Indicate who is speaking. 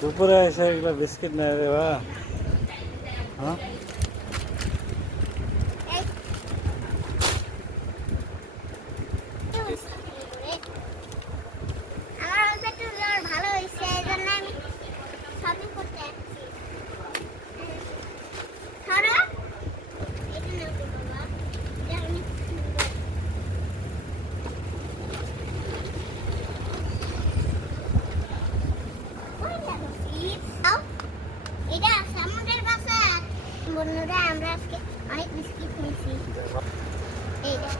Speaker 1: দুপুরে এসে এগুলো বিস্কিট নেয় রে বা হ্যাঁ?
Speaker 2: এটা সামুদ্রের বাসার বন্ধুরা আমরা আজকে অনেক বিস্কিট নিয়েছি এইটা